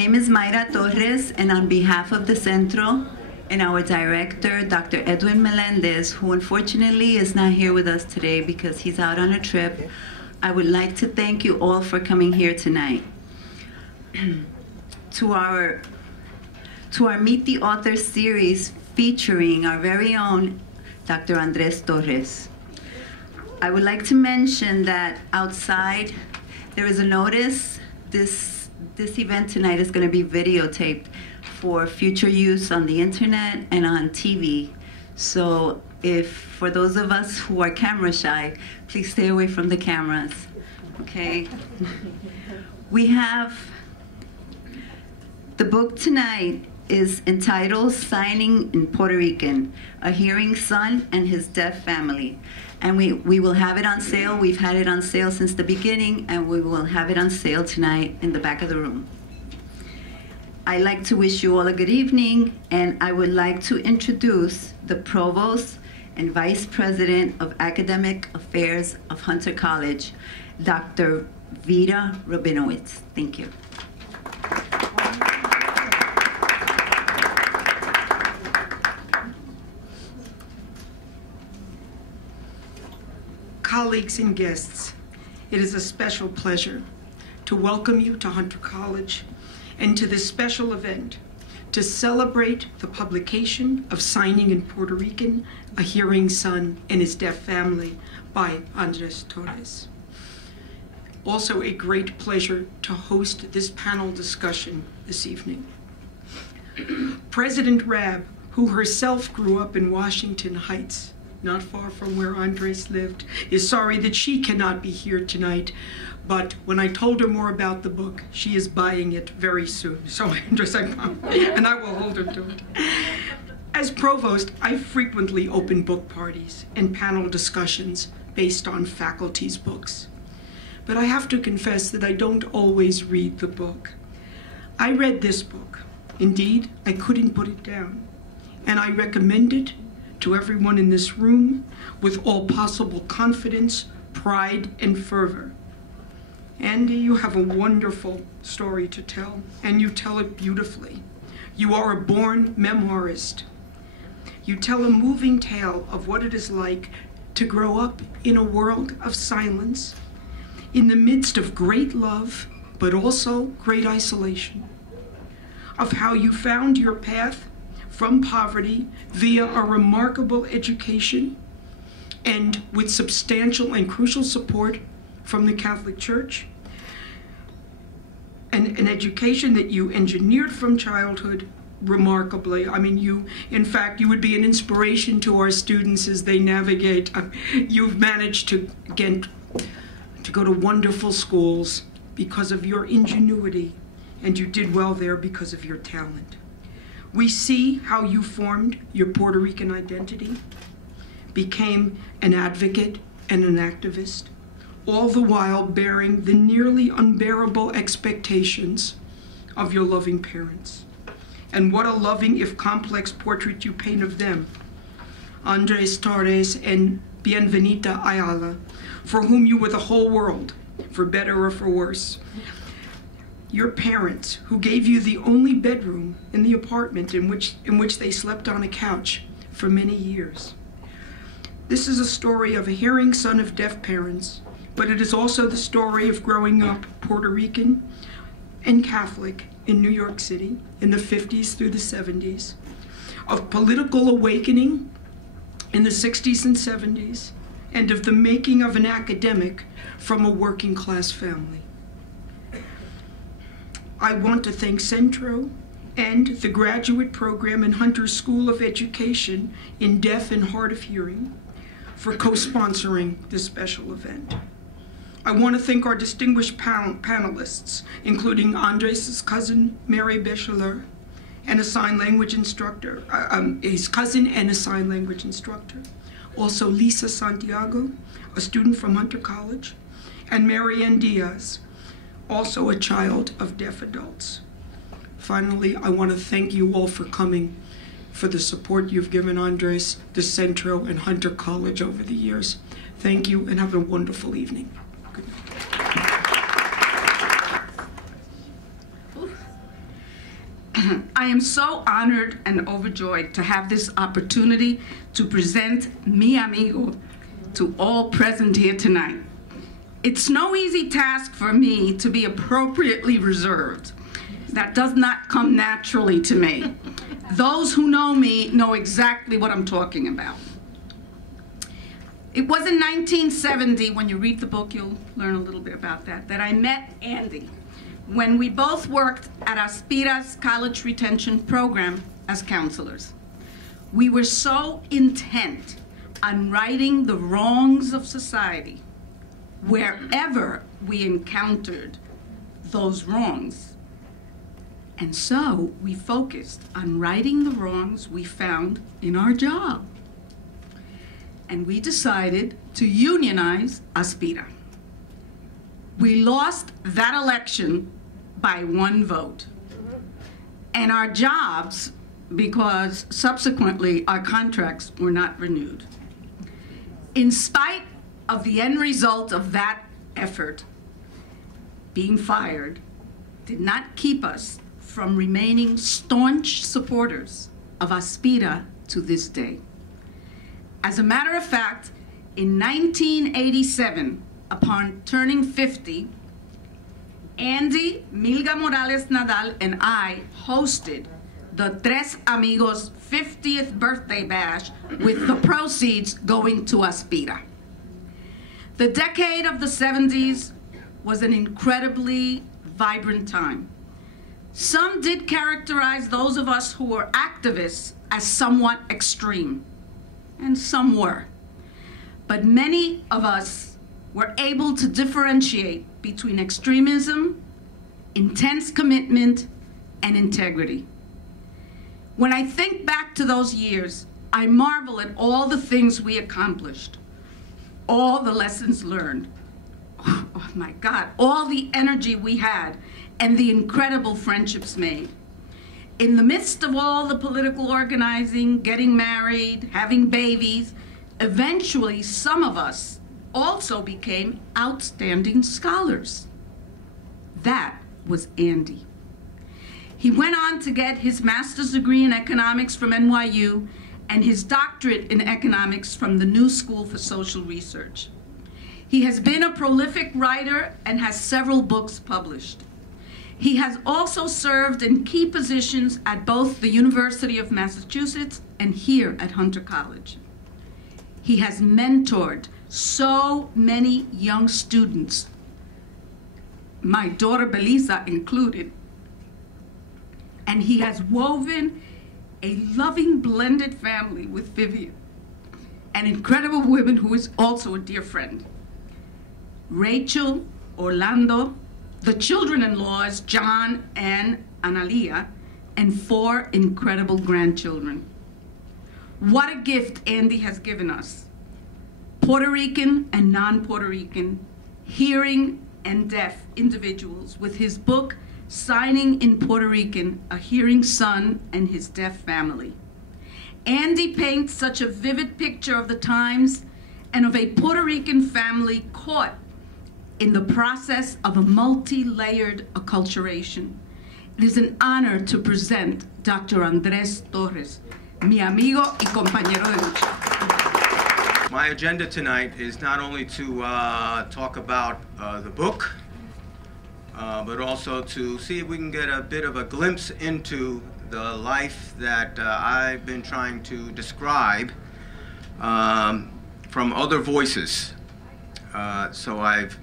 name is Mayra Torres, and on behalf of the Centro and our director, Dr. Edwin Melendez, who unfortunately is not here with us today because he's out on a trip, I would like to thank you all for coming here tonight. To our Meet the Author series featuring our very own Dr. Andres Torres. I would like to mention that outside there is a notice. This event tonight is going to be videotaped for future use on the internet and on TV. So for those of us who are camera shy, please stay away from the cameras, okay? We have, the book tonight is entitled Signing in Puerto Rican, A Hearing Son and His Deaf Family. And we will have it on sale. We've had it on sale since the beginning, and we will have it on sale tonight in the back of the room. I'd like to wish you all a good evening, and I would like to introduce the Provost and Vice President of Academic Affairs of Hunter College, Dr. Vida Rabinowitz. Thank you. Colleagues and guests, it is a special pleasure to welcome you to Hunter College and to this special event to celebrate the publication of Signing in Puerto Rican, A Hearing Son and His Deaf Family by Andres Torres. Also a great pleasure to host this panel discussion this evening. President Rab, who herself grew up in Washington Heights, not far from where Andres lived, is sorry that she cannot be here tonight, but when I told her more about the book, she is buying it very soon. So Andres, and I will hold her to it. As Provost, I frequently open book parties and panel discussions based on faculty's books. But I have to confess that I don't always read the book. I read this book. Indeed, I couldn't put it down. And I recommend it to everyone in this room with all possible confidence, pride, and fervor. Andy, you have a wonderful story to tell, and you tell it beautifully. You are a born memoirist. You tell a moving tale of what it is like to grow up in a world of silence, in the midst of great love, but also great isolation, of how you found your path from poverty via a remarkable education and with substantial and crucial support from the Catholic Church, and an education that you engineered from childhood remarkably. I mean, in fact, you would be an inspiration to our students as they navigate. You've managed to go to wonderful schools because of your ingenuity, and you did well there because of your talent. We see how you formed your Puerto Rican identity, became an advocate and an activist, all the while bearing the nearly unbearable expectations of your loving parents. And what a loving, if complex, portrait you paint of them, Andres Torres and Bienvenida Ayala, for whom you were the whole world, for better or for worse. Your parents, who gave you the only bedroom in the apartment in which they slept on a couch for many years. This is a story of a hearing son of deaf parents, but it is also the story of growing up Puerto Rican and Catholic in New York City in the 50s through the 70s, of political awakening in the 60s and 70s, and of the making of an academic from a working class family. I want to thank Centro and the graduate program in Hunter School of Education in Deaf and Hard of Hearing for co-sponsoring this special event. I want to thank our distinguished panelists, including Andres' cousin, Mary Bachelor, and a sign language instructor, his cousin and a sign language instructor. Also Lisa Santiago, a student from Hunter College, and Marianne Diaz, also a child of deaf adults. Finally, I want to thank you all for coming, for the support you've given Andres, the Centro, and Hunter College over the years. Thank you, and have a wonderful evening. Good night. I am so honored and overjoyed to have this opportunity to present Mi Amigo to all present here tonight. It's no easy task for me to be appropriately reserved. That does not come naturally to me. Those who know me know exactly what I'm talking about. It was in 1970, when you read the book, you'll learn a little bit about that, that I met Andy when we both worked at Aspira's college retention program as counselors. We were so intent on righting the wrongs of society wherever we encountered those wrongs. And so we focused on righting the wrongs we found in our job. And we decided to unionize Aspira. We lost that election by 1 vote. And our jobs, because subsequently our contracts were not renewed. In spite of the end result of that effort, being fired did not keep us from remaining staunch supporters of Aspira to this day. As a matter of fact, in 1987, upon turning 50, Andy, Milga Morales Nadal, and I hosted the Tres Amigos 50th birthday bash with the proceeds going to Aspira. The decade of the 70s was an incredibly vibrant time. Some did characterize those of us who were activists as somewhat extreme, and some were. But many of us were able to differentiate between extremism, intense commitment, and integrity. When I think back to those years, I marvel at all the things we accomplished, all the lessons learned. Oh my God, all the energy we had, and the incredible friendships made. In the midst of all the political organizing, getting married, having babies, eventually some of us also became outstanding scholars. That was Andy. He went on to get his master's degree in economics from NYU and his doctorate in economics from the New School for Social Research. He has been a prolific writer and has several books published. He has also served in key positions at both the University of Massachusetts and here at Hunter College. He has mentored so many young students, my daughter Belisa included, and he has woven a loving blended family with Vivian, an incredible woman who is also a dear friend. Rachel, Orlando, the children-in-laws, John and Analia, and 4 incredible grandchildren. What a gift Andy has given us. Puerto Rican and non-Puerto Rican, hearing and deaf individuals with his book, Signing in Puerto Rican, A Hearing Son and His Deaf Family. Andy paints such a vivid picture of the times and of a Puerto Rican family caught in the process of a multi-layered acculturation. It is an honor to present Dr. Andrés Torres, mi amigo y compañero de lucha. My agenda tonight is not only to talk about the book, but also to see if we can get a bit of a glimpse into the life that I've been trying to describe from other voices. So I've,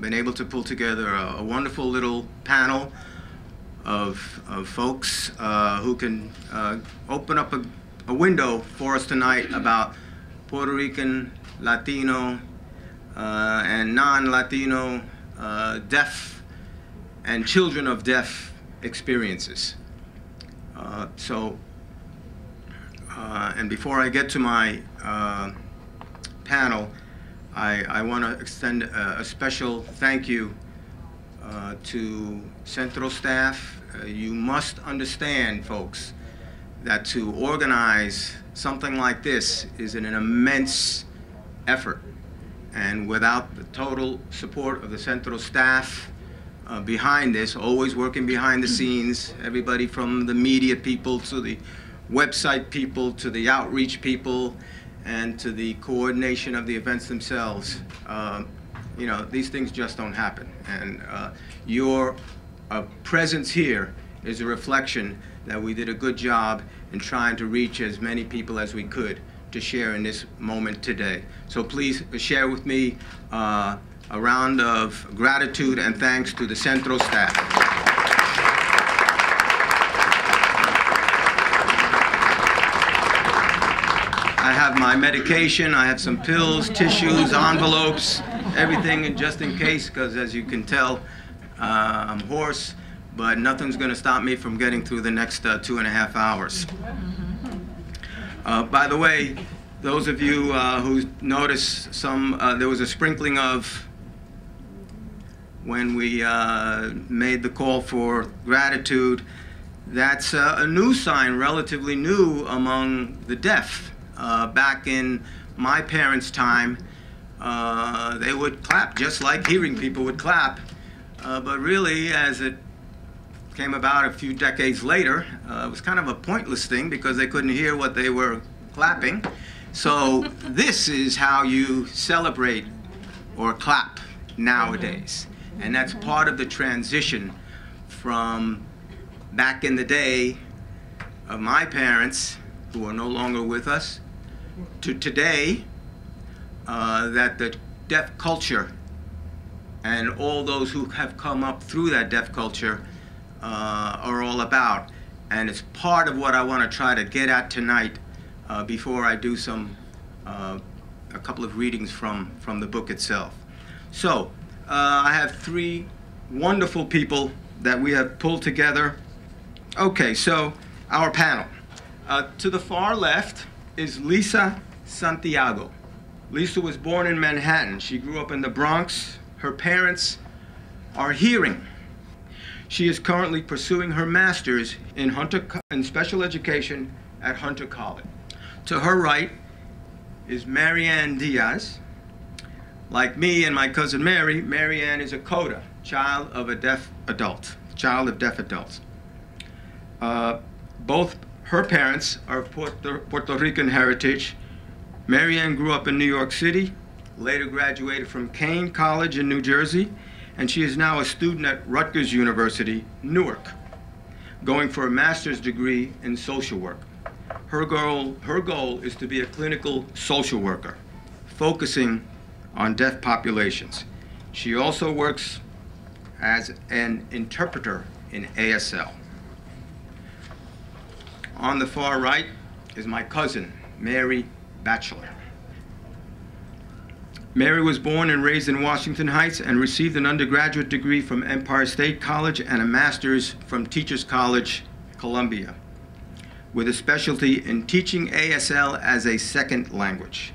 been able to pull together a wonderful little panel of folks who can open up a window for us tonight about Puerto Rican, Latino, and non-Latino deaf and children of deaf experiences. And before I get to my panel, I want to extend a special thank you to Centro staff. You must understand, folks, that to organize something like this is an immense effort. And without the total support of the Centro staff, behind this, always working behind the scenes, everybody from the media people to the website people to the outreach people and to the coordination of the events themselves. You know, these things just don't happen. And your presence here is a reflection that we did a good job in trying to reach as many people as we could to share in this moment today. So please share with me a round of gratitude and thanks to the Centro staff. I have my medication, I have some pills, tissues, envelopes, everything just in case, because as you can tell, I'm hoarse, but nothing's going to stop me from getting through the next 2.5 hours. By the way, those of you who noticed there was a sprinkling of, when we made the call for gratitude, that's a new sign, relatively new among the deaf. Back in my parents' time, they would clap just like hearing people would clap. But really, as it came about a few decades later, it was kind of a pointless thing because they couldn't hear what they were clapping. So this is how you celebrate or clap nowadays. And that's part of the transition from back in the day of my parents, who are no longer with us, to today, that the deaf culture and all those who have come up through that deaf culture are all about. And it's part of what I want to try to get at tonight before I do a couple of readings from the book itself. So I have 3 wonderful people that we have pulled together. Okay, so our panel. To the far left is Lisa Santiago. Lisa was born in Manhattan. She grew up in the Bronx. Her parents are hearing. She is currently pursuing her master's in special education at Hunter College. To her right is Marianne Diaz. Like me and my cousin Mary, Marianne is a CODA, child of deaf adults. Both her parents are of Puerto Rican heritage. Marianne grew up in New York City, later graduated from Kane College in New Jersey, and she is now a student at Rutgers University, Newark, going for a master's degree in social work. Her goal is to be a clinical social worker, focusing on deaf populations. She also works as an interpreter in ASL. On the far right is my cousin, Mary Bachelor. Mary was born and raised in Washington Heights and received an undergraduate degree from Empire State College and a master's from Teachers College, Columbia, with a specialty in teaching ASL as a second language.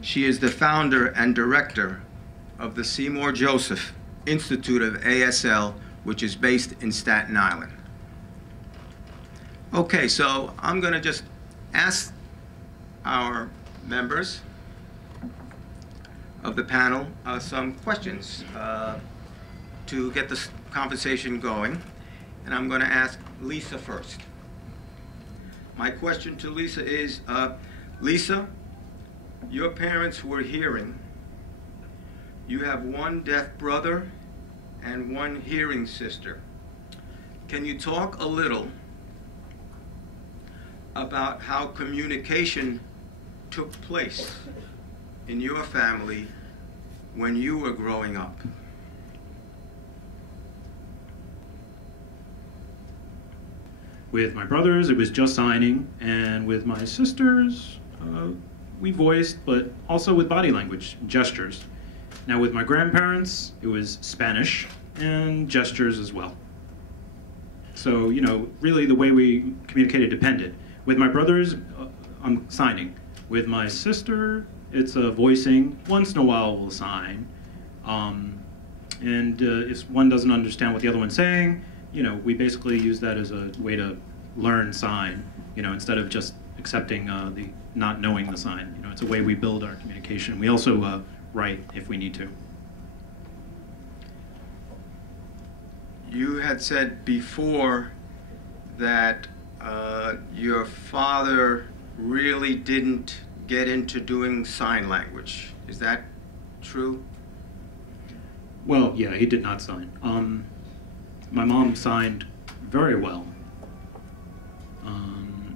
She is the founder and director of the Seymour Joseph Institute of ASL, which is based in Staten Island. Okay, so I'm going to just ask our members of the panel some questions to get this conversation going. And I'm going to ask Lisa first. My question to Lisa is, Lisa, your parents were hearing. You have 1 deaf brother and 1 hearing sister. Can you talk a little about how communication took place in your family when you were growing up? With my brothers, it was just signing, and with my sisters, we voiced, but also with body language, gestures. Now with my grandparents, it was Spanish and gestures as well. So, you know, really the way we communicated depended. With my brothers, I'm signing. With my sister, it's voicing. Once in a while we'll sign. And if one doesn't understand what the other one's saying, you know, we basically use that as a way to learn sign, you know, instead of just accepting the not knowing the sign. You know, it's a way we build our communication. We also write if we need to. you had said before that your father really didn't get into doing sign language. Is that true? Well, yeah, he did not sign. My mom signed very well.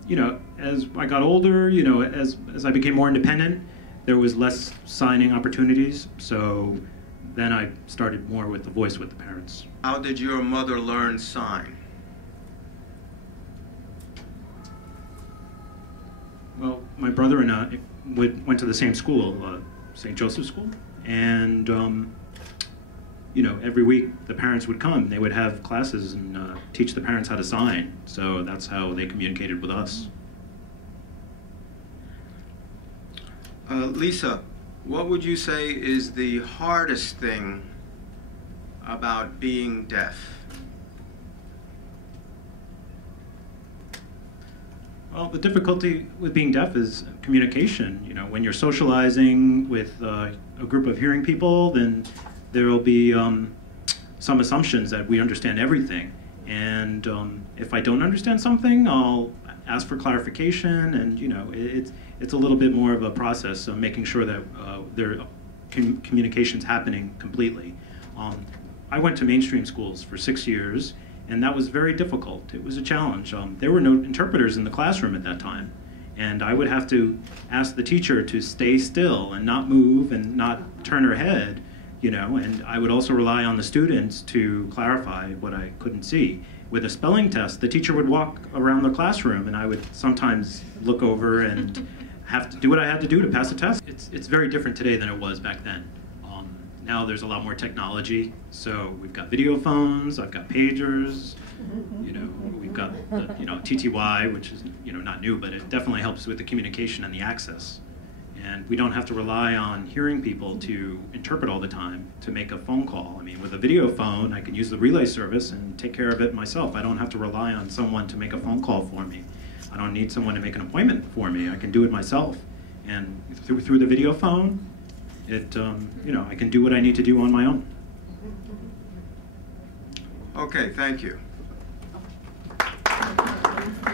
You know, as I got older, you know, as I became more independent, there was less signing opportunities. So then I started more with the voice with the parents. How did your mother learn sign? Well, my brother and I went to the same school, St. Joseph's School, and you know, every week the parents would come. They would have classes and teach the parents how to sign. So that's how they communicated with us. Lisa, what would you say is the hardest thing about being deaf? Well, the difficulty with being deaf is communication. You know, when you're socializing with a group of hearing people, then there will be some assumptions that we understand everything. And if I don't understand something, I'll ask for clarification. And you know, it's a little bit more of a process of making sure that communication's happening completely. I went to mainstream schools for 6 years, and that was very difficult. It was a challenge. There were no interpreters in the classroom at that time. And I would have to ask the teacher to stay still and not move and not turn her head, you know, and I would also rely on the students to clarify what I couldn't see. With a spelling test, the teacher would walk around the classroom and I would sometimes look over and have to do what I had to do to pass the test. It's very different today than it was back then. Now there's a lot more technology, so we've got video phones, I've got pagers, you know, we've got the, you know, TTY, which is, you know, not new, but it definitely helps with the communication and the access. And we don't have to rely on hearing people to interpret all the time to make a phone call. I mean, with a video phone, I can use the relay service and take care of it myself. I don't have to rely on someone to make a phone call for me. I don't need someone to make an appointment for me. I can do it myself. And through the video phone, you know, I can do what I need to do on my own. Okay, thank you.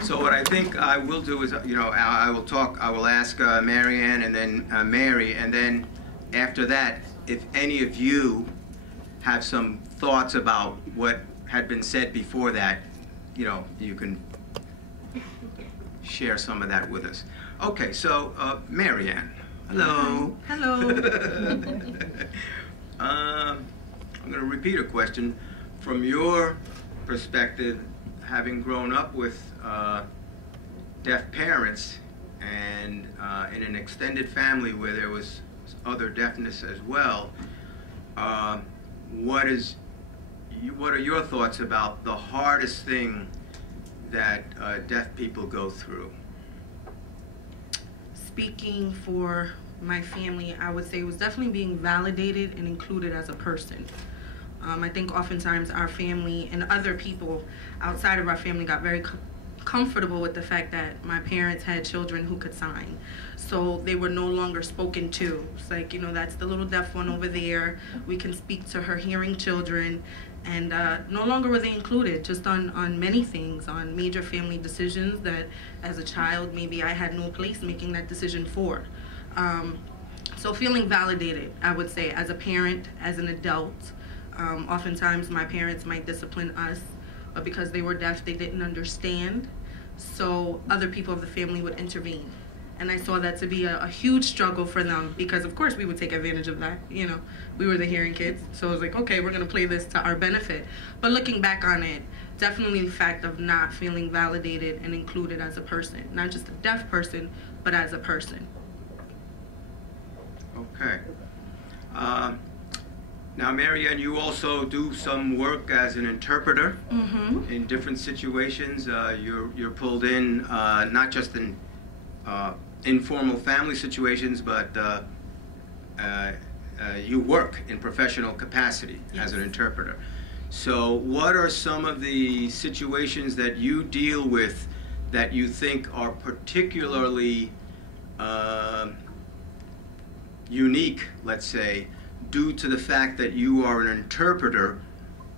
So what I think I will do is, you know, I will ask Mary Ann and then Mary, and then after that, if any of you have some thoughts about what had been said before that, you know, you can share some of that with us. Okay, so Mary Ann. Hello. Hello. I'm going to repeat a question. From your perspective, having grown up with deaf parents and in an extended family where there was other deafness as well, what are your thoughts about the hardest thing that deaf people go through? Speaking for my family, I would say it was definitely being validated and included as a person. I think oftentimes our family and other people outside of our family got very comfortable with the fact that my parents had children who could sign. So they were no longer spoken to. It's like, you know, that's the little deaf one over there. We can speak to her hearing children. And no longer were they included just on many things, on major family decisions that as a child maybe I had no place making that decision for. So feeling validated, I would say, as a parent, as an adult. Oftentimes my parents might discipline us, but because they were deaf, they didn't understand. So other people of the family would intervene. And I saw that to be a huge struggle for them because, of course, we would take advantage of that. You know, we were the hearing kids. So it was like, okay, we're going to play this to our benefit. But looking back on it, definitely the fact of not feeling validated and included as a person. Not just a deaf person, but as a person. Okay. Now, Mary Ann, you also do some work as an interpreter in different situations. You're pulled in not just in informal family situations, but you work in professional capacity as an interpreter. So what are some of the situations that you deal with that you think are particularly unique, let's say, due to the fact that you are an interpreter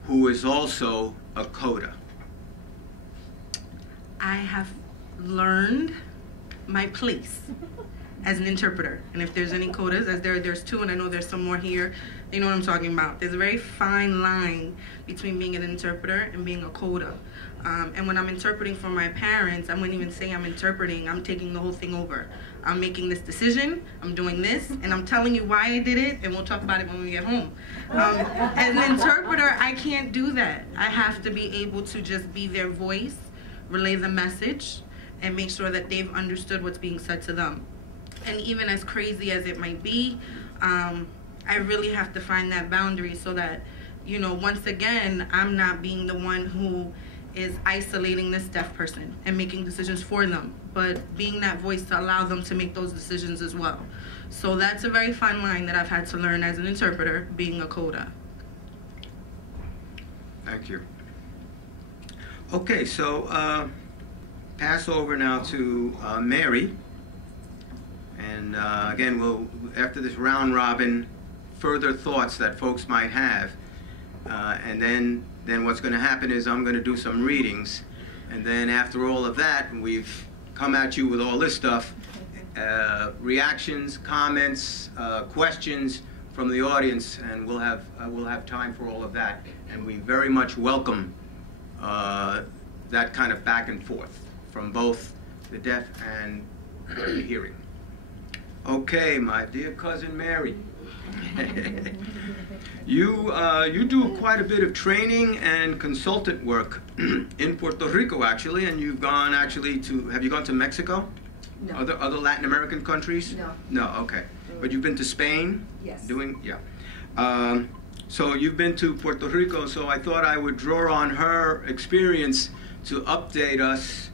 who is also a coda? I have learned my place as an interpreter. And if there's any codas, as there's two, and I know there's some more here, you know what I'm talking about. There's a very fine line between being an interpreter and being a coda. And when I'm interpreting for my parents, I wouldn't even say I'm interpreting, I'm taking the whole thing over. I'm making this decision, I'm doing this, and I'm telling you why I did it, and we'll talk about it when we get home. As an interpreter, I can't do that. I have to be able to just be their voice, relay the message, and make sure that they've understood what's being said to them. And even as crazy as it might be, I really have to find that boundary so that, you know, once again, I'm not being the one who is isolating this deaf person and making decisions for them, but being that voice to allow them to make those decisions as well. So that's a very fine line that I've had to learn as an interpreter, being a coda. Thank you. Okay, so pass over now to Mary. And again, we'll, after this round robin, further thoughts that folks might have. And then what's going to happen is I'm going to do some readings. And then after all of that, we've come at you with all this stuff, reactions, comments, questions from the audience, and we'll have time for all of that. And we very much welcome that kind of back and forth from both the deaf and the hearing. Okay, my dear cousin Mary, you do quite a bit of training and consultant work in Puerto Rico, actually, and you've gone actually to, have you gone to Mexico? No. Other Latin American countries? No. No, okay. But you've been to Spain? Yes. Yeah. So you've been to Puerto Rico, so I thought I would draw on her experience to update us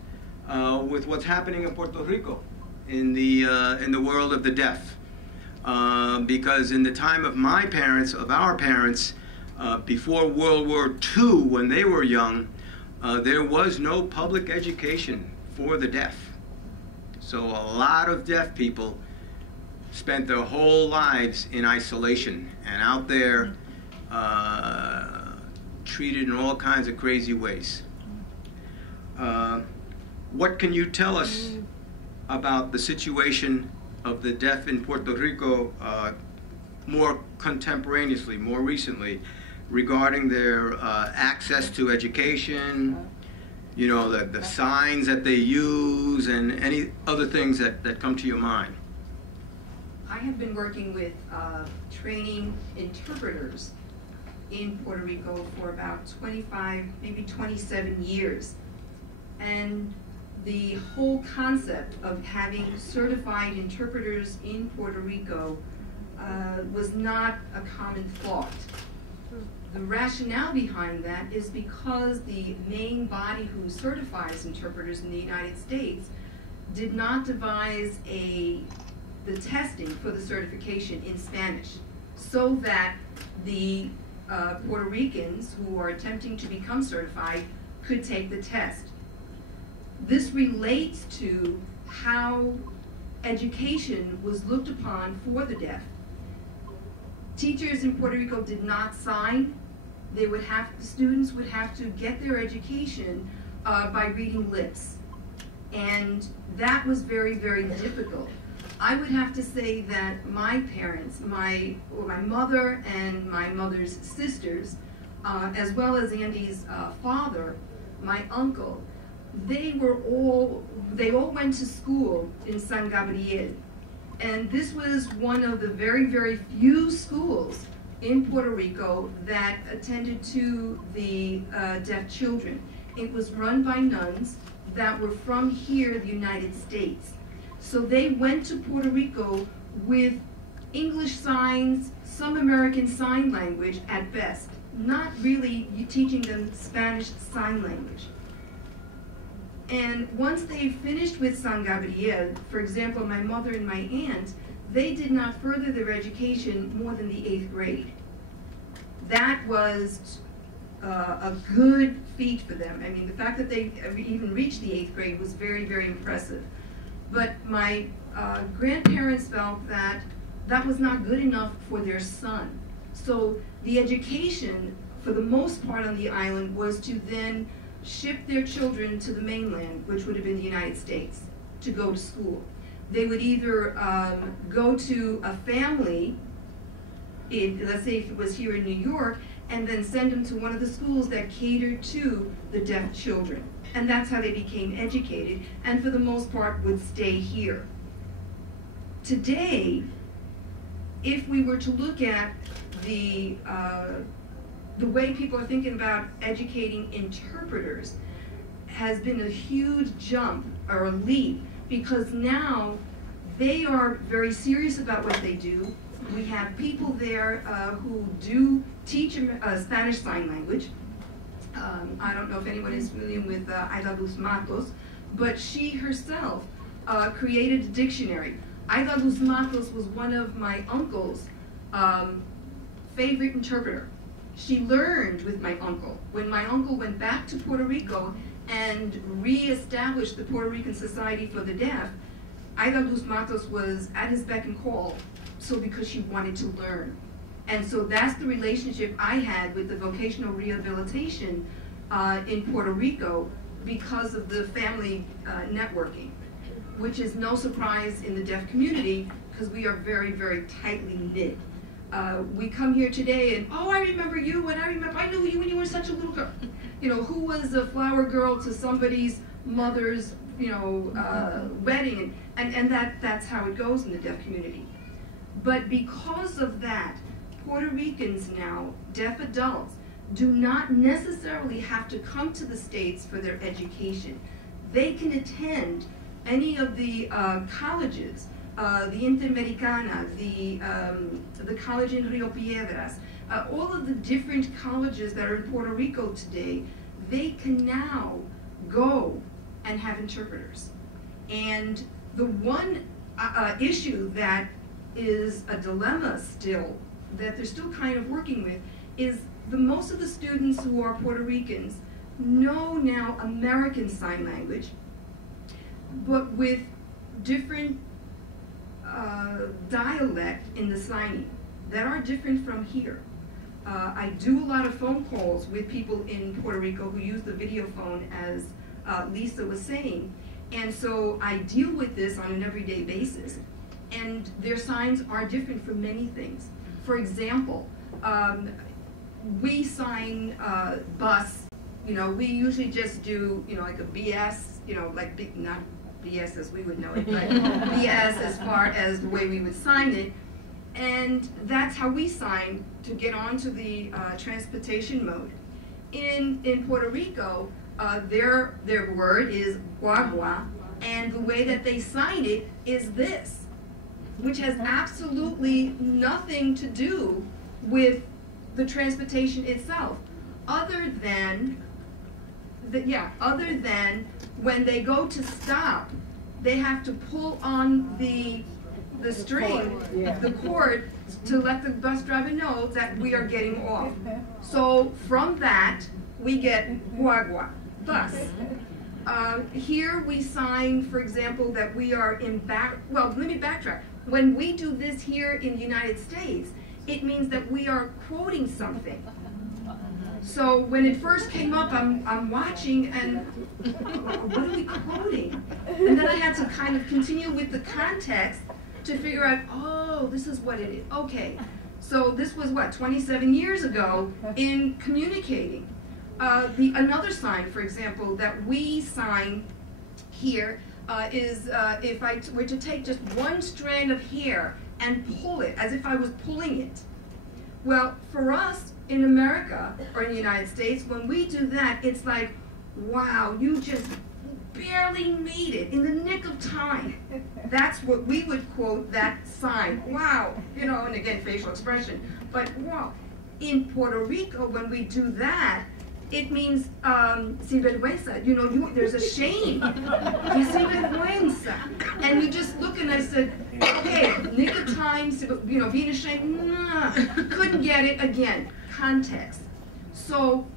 with what's happening in Puerto Rico in the world of the deaf. Because in the time of my parents, of our parents, before World War II, when they were young, there was no public education for the deaf. So a lot of deaf people spent their whole lives in isolation and out there treated in all kinds of crazy ways. What can you tell us about the situation of the deaf in Puerto Rico more contemporaneously, more recently, regarding their access to education, you know, the signs that they use, and any other things that come to your mind? I have been working with training interpreters in Puerto Rico for about 25, maybe 27 years. And the whole concept of having certified interpreters in Puerto Rico was not a common thought. The rationale behind that is because the main body who certifies interpreters in the United States did not devise the testing for the certification in Spanish, so that the Puerto Ricans who are attempting to become certified could take the test. This relates to how education was looked upon for the deaf. Teachers in Puerto Rico did not sign. The students would have to get their education by reading lips. And that was very, very difficult. I would have to say that my parents, my mother and my mother's sisters, as well as Andy's father, my uncle, they all went to school in San Gabriel. And this was one of the very, very few schools in Puerto Rico that attended to the deaf children. It was run by nuns that were from here, the United States. So they went to Puerto Rico with English signs, some American Sign Language at best, not really teaching them Spanish Sign Language. And once they finished with San Gabriel, for example, my mother and my aunt, they did not further their education more than the 8th grade. That was a good feat for them. I mean, the fact that they even reached the 8th grade was very, very impressive. But my grandparents felt that that was not good enough for their son. So the education for the most part on the island, was to then ship their children to the mainland, which would have been the United States, to go to school. They would either go to a family, let's say if it was here in New York, and then send them to one of the schools that catered to the deaf children. And that's how they became educated, and for the most part would stay here. Today, if we were to look at the way people are thinking about educating interpreters, has been a huge jump or a leap, because now they are very serious about what they do. We have people there who do teach Spanish Sign Language. I don't know if anyone is familiar with Aida Luz Matos, but she herself created a dictionary. Aida Luz Matos was one of my uncle's favorite interpreter. She learned with my uncle. When my uncle went back to Puerto Rico and re-established the Puerto Rican Society for the Deaf, Aida Luz Matos was at his beck and call, so because she wanted to learn. And so that's the relationship I had with the vocational rehabilitation in Puerto Rico because of the family networking, which is no surprise in the deaf community because we are very, very tightly knit. We come here today and, oh, I remember you, and I knew you when you were such a little girl. You know, who was a flower girl to somebody's mother's, wedding, and that's how it goes in the deaf community. But because of that, Puerto Ricans now, deaf adults, do not necessarily have to come to the States for their education. They can attend any of the colleges, the Interamericana, the college in Rio Piedras, all of the different colleges that are in Puerto Rico today, they can now go and have interpreters. And the one issue that is a dilemma still, that they're still kind of working with, is most of the students who are Puerto Ricans know now American Sign Language, but with different dialect in the signing that are different from here. I do a lot of phone calls with people in Puerto Rico who use the video phone, as Lisa was saying, and so I deal with this on an everyday basis, and their signs are different for many things. For example, we sign bus, we usually just do, like a BS, like not BS as we would know it, but BS as far as the way we would sign it. And that's how we sign to get onto the transportation mode. In Puerto Rico, their word is guagua, and the way that they sign it is this, which has absolutely nothing to do with the transportation itself, other than when they go to stop, they have to pull on the string, the cord, to let the bus driver know that we are getting off. So from that, we get guagua, bus. Here we sign, for example, that we are in well, let me backtrack. When we do this here in the United States, it means that we are quoting something. So when it first came up, I'm watching, and what are we quoting? And then I had to kind of continue with the context to figure out, oh, this is what it is. Okay, so this was what, 27 years ago in communicating. Another sign, for example, that we sign here is if I were to take just one strand of hair and pull it, as if I was pulling it. Well, for us in America, or in the United States, when we do that, it's like, wow, you just barely made it in the nick of time. That's what we would quote that sign. Wow, and again, facial expression. But wow, in Puerto Rico, when we do that, it means sin vergüenza. There's a shame. Sin vergüenza. And you just look, and I said, okay, nick of time, being ashamed, nah, couldn't get it again. Context. So,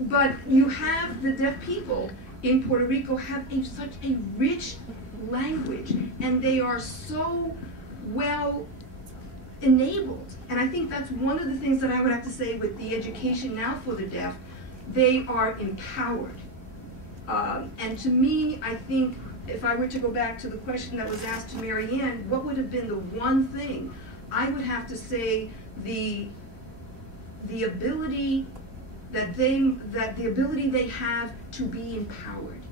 but you have the deaf people in Puerto Rico have such a rich language, and they are so well enabled. And I think that's one of the things that I would have to say with the education now for the deaf. They are empowered. And to me, I think if I were to go back to the question that was asked to Mary Ann, what would have been the one thing? I would have to say the ability that the ability they have to be empowered,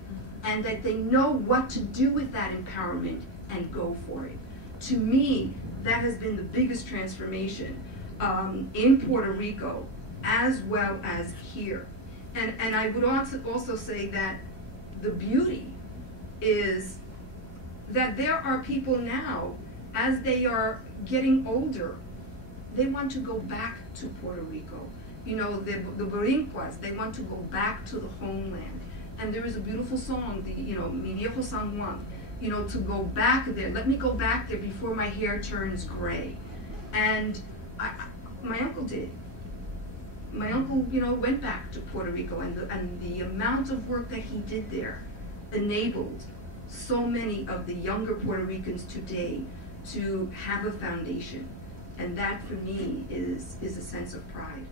and that they know what to do with that empowerment and go for it. To me, that has been the biggest transformation in Puerto Rico as well as here. And I would also say that the beauty is that there are people now, as they are getting older, they want to go back to Puerto Rico. You know, the Boricuas, they want to go back to the homeland. And there is a beautiful song, Mi Viejo San Juan, to go back there. Let me go back there before my hair turns gray. And my uncle did. My uncle, went back to Puerto Rico, and the amount of work that he did there enabled so many of the younger Puerto Ricans today to have a foundation. And that, for me, is a sense of pride.